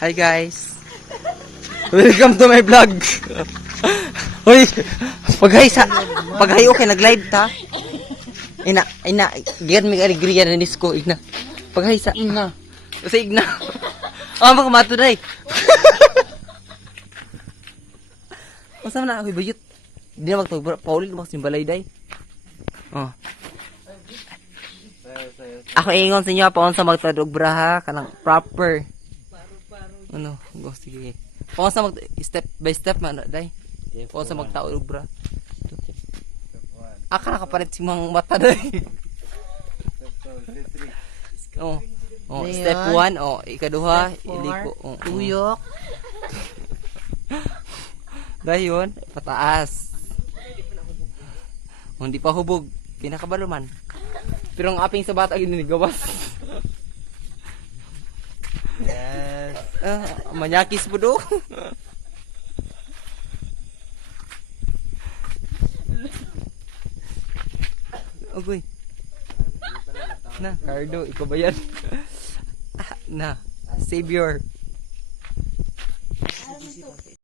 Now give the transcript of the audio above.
Hi guys. Welcome to my vlog. Hoy, paghay okay nag-live ta. Ina, giyan mi alegria na nisko igna. Paghay sa ina. Sa igna. Ah, mga mato dai. Masa na ako bayot. Di na magtog Pauline mas yung balay day. Oh. Ako ingon sa inyo paon sa magtadog braha kanang proper. Ano, go sige. Paon sa mag step by step man day. Paon sa magtaog bra. Aka nakapalit si mang mata day. Oh. Oh, step 1, oh, ikaduha, iliko, oh, tuyok. Dayon, pataas. Oh, hindi pa hubog, pinakabalo man. Pero ang aping sa bata gininigawas. Yes. Manyakis po do. Ogoy. Na, Cardo, ikaw ba yan? Na, savior.